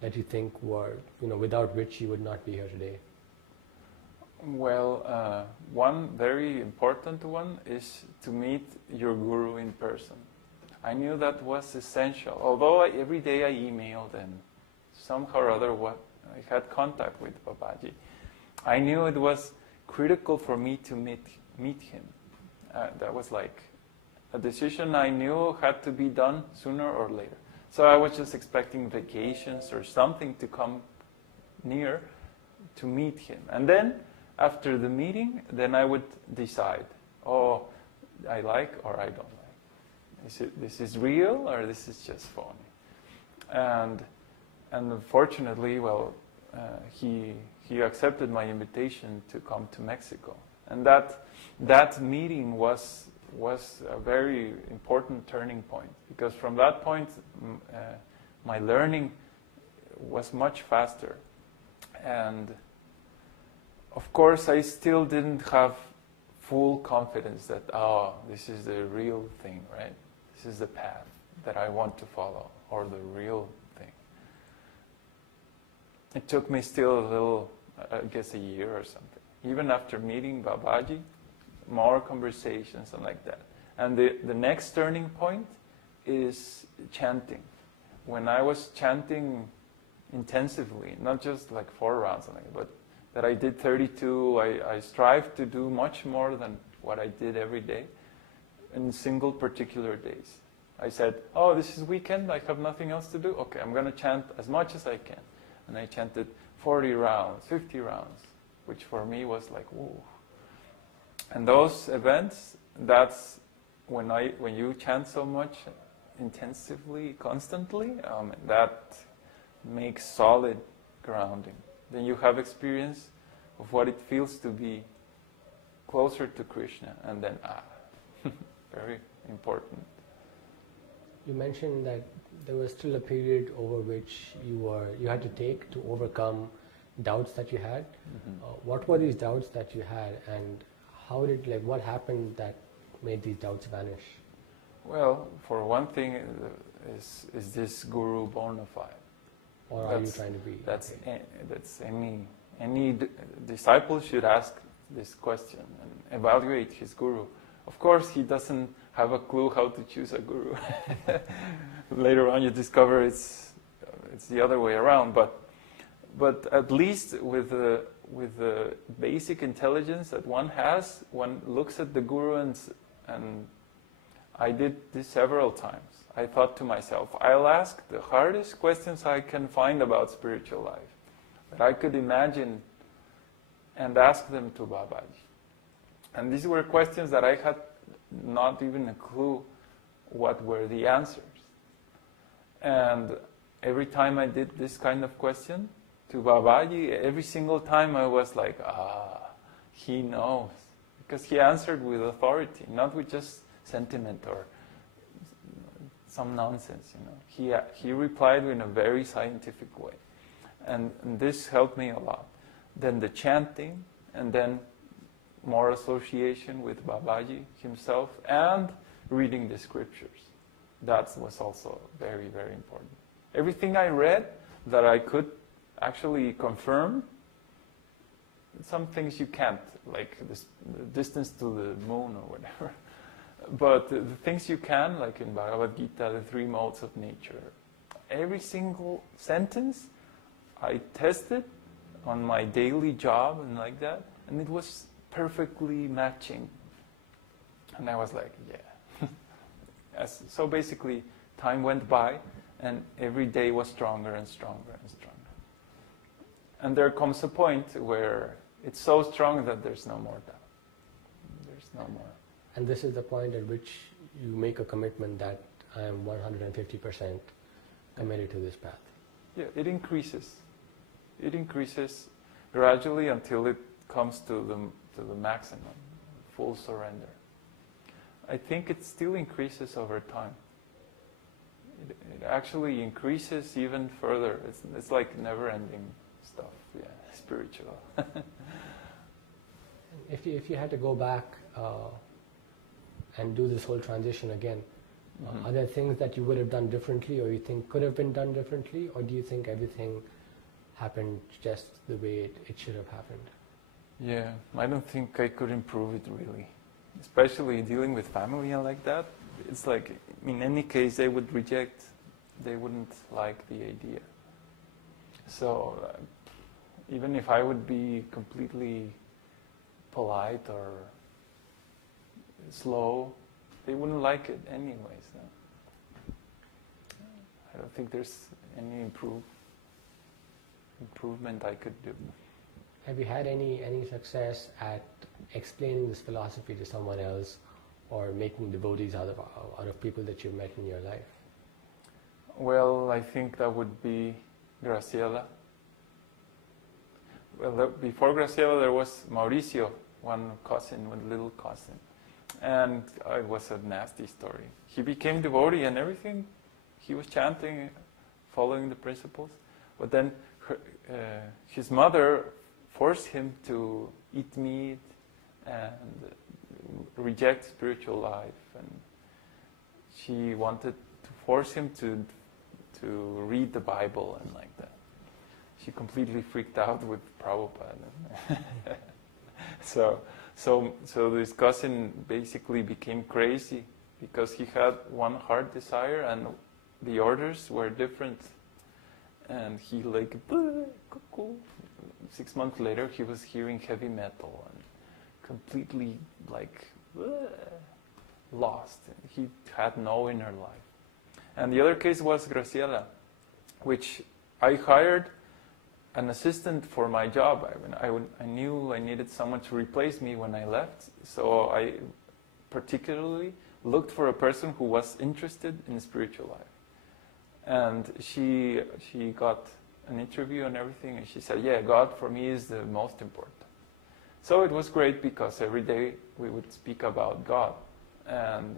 that you think were, without which you would not be here today? Well, one very important one is to meet your guru in person. I knew that was essential. Although every day I emailed and somehow or other I had contact with Babaji, I knew it was critical for me to meet him. That was like a decision I knew had to be done sooner or later. So I was just expecting vacations or something to come near to meet him. And then, after the meeting, then I would decide, oh, I like or I don't like. This is real or this is just phony? And fortunately, well, he accepted my invitation to come to Mexico. And that meeting was a very important turning point, because from that point my learning was much faster. And of course I still didn't have full confidence that, oh, this is the real thing, right? This is the path that I want to follow, or the real thing. It took me still a little, I guess a year or something. Even after meeting Babaji, more conversations and like that. And the next turning point is chanting. When I was chanting intensively, not just like 4 rounds, but that I did 32, I strived to do much more than what I did every day in single particular days. I said, oh, this is weekend, I have nothing else to do. Okay, I'm going to chant as much as I can. And I chanted 40 rounds, 50 rounds, which for me was like, whoa. And those events, that's when you chant so much intensively, constantly, that makes solid grounding. Then you have experience of what it feels to be closer to Krishna, and then very important. You mentioned that there was still a period over which you had to take to overcome doubts that you had. Mm-hmm. What were these doubts that you had, and what happened that made these doubts vanish? Well, for one thing, is this guru bona fide? Or are you trying to be? That's any disciple should ask this question and evaluate his guru. Of course, he doesn't have a clue how to choose a guru. Later on, you discover it's the other way around. But at least with the basic intelligence that one has, one looks at the guru and I did this several times. I thought to myself, I'll ask the hardest questions I can find about spiritual life, that I could imagine, and ask them to Babaji. And these were questions that I had not even a clue what were the answers. And every time I did this kind of question to Babaji, every single time I was like, he knows. Because he answered with authority, not with just sentiment or some nonsense, He replied in a very scientific way. And this helped me a lot. Then the chanting, and then more association with Babaji himself, and reading the scriptures. That was also very, very important. Everything I read that I could actually confirm, some things you can't, like the distance to the moon or whatever. But the things you can, like in Bhagavad Gita, the 3 modes of nature, every single sentence I tested on my daily job and like that, and it was perfectly matching. And I was like, yeah. So basically, time went by, and every day was stronger and stronger and stronger. And there comes a point where it's so strong that there's no more doubt. There's no more. And this is the point at which you make a commitment that I am 150% committed to this path. Yeah, it increases. It increases gradually until it comes to the maximum, full surrender. I think it still increases over time. It actually increases even further. It's like never-ending stuff, spiritual. If you had to go back and do this whole transition again, Are there things that you would have done differently, or you think could have been done differently, or do you think everything happened just the way it should have happened? Yeah, I don't think I could improve it really. Especially dealing with family and like that. It's like, in any case, they would reject, they wouldn't like the idea. So, even if I would be completely polite or slow, they wouldn't like it anyways. No? I don't think there's any improvement I could do. Have you had any success at explaining this philosophy to someone else, or making devotees out of people that you've met in your life? Well, I think that would be Graciela. Well, before Graciela there was Mauricio, one little cousin. And it was a nasty story. He became devotee and everything. He was chanting, following the principles. But then his mother forced him to eat meat and reject spiritual life. And she wanted to force him to read the Bible and like that. She completely freaked out with Prabhupada. So this cousin basically became crazy because he had one heart desire and the orders were different. And he like, cuckoo. 6 months later he was hearing heavy metal and completely like lost. He had no inner life. And the other case was Graciela, which I hired an assistant for my job. I knew I needed someone to replace me when I left, so I particularly looked for a person who was interested in spiritual life. And she got an interview and everything, and she said, yeah, God for me is the most important. So it was great because every day we would speak about God and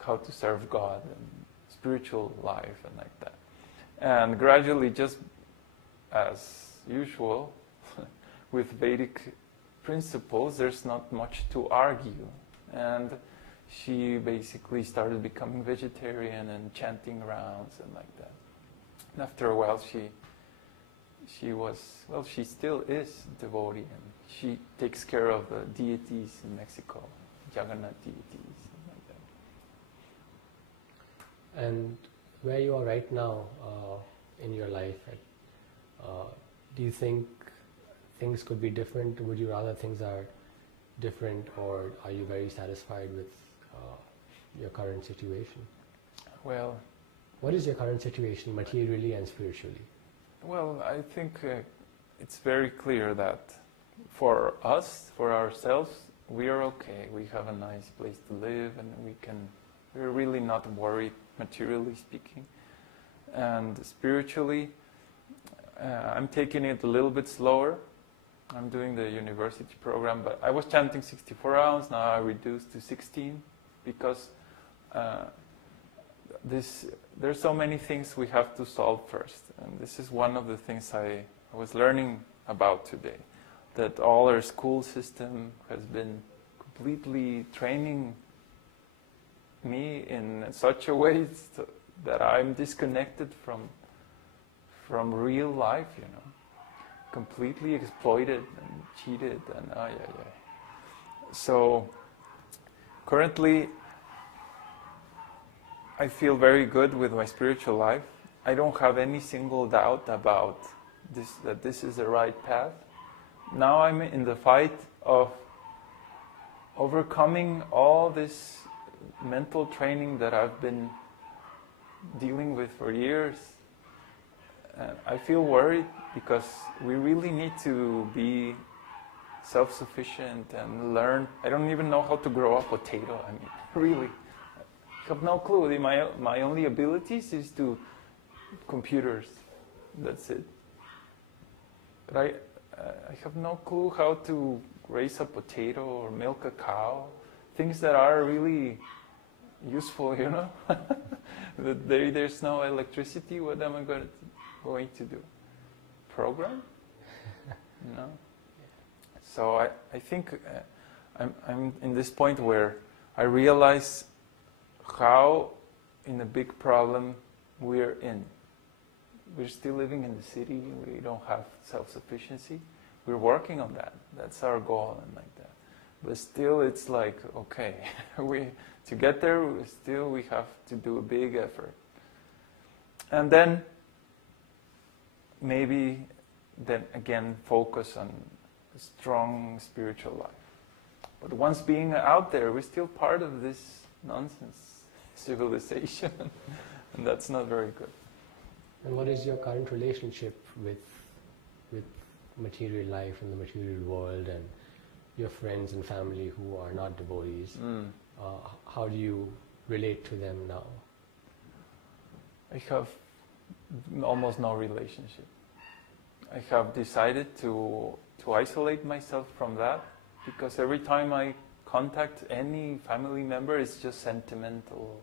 how to serve God and spiritual life and like that. And gradually, just as usual, with Vedic principles, there's not much to argue. And she basically started becoming vegetarian and chanting rounds and like that. And after a while, she still is devotee, and she takes care of the deities in Mexico, Jagannath deities and like that. And where you are right now in your life, do you think things could be different? Would you rather things are different, or are you very satisfied with your current situation? Well, what is your current situation, materially and spiritually? Well, I think it's very clear that for us, for ourselves, we are okay. We have a nice place to live, and we're really not worried, materially speaking. And spiritually, I'm taking it a little bit slower. I'm doing the university program, but I was chanting 64 rounds, now I reduced to 16, because there's so many things we have to solve first. And this is one of the things I was learning about today, that all our school system has been completely training me in such a way that I'm disconnected from real life, completely exploited and cheated and So currently I feel very good with my spiritual life. I don't have any single doubt about that this is the right path. Now I'm in the fight of overcoming all this mental training that I've been dealing with for years. And I feel worried because we really need to be self-sufficient and learn. I don't even know how to grow a potato. I mean, really. I have no clue. My only abilities is to computers. That's it. But I have no clue how to raise a potato or milk a cow. Things that are really useful, There's no electricity. What am I going to do? Program? No. So I think I'm in this point where I realize how in a big problem we're in. We're still living in the city, we don't have self-sufficiency. We're working on that. That's our goal and like that. But still it's like, okay, to get there, we have to do a big effort. And then maybe then again focus on a strong spiritual life. But once being out there, we're still part of this nonsense civilization, and that's not very good. And what is your current relationship with material life and the material world and your friends and family who are not devotees? How do you relate to them now? I have almost no relationship. I have decided to isolate myself from that, because every time I contact any family member, it's just sentimental.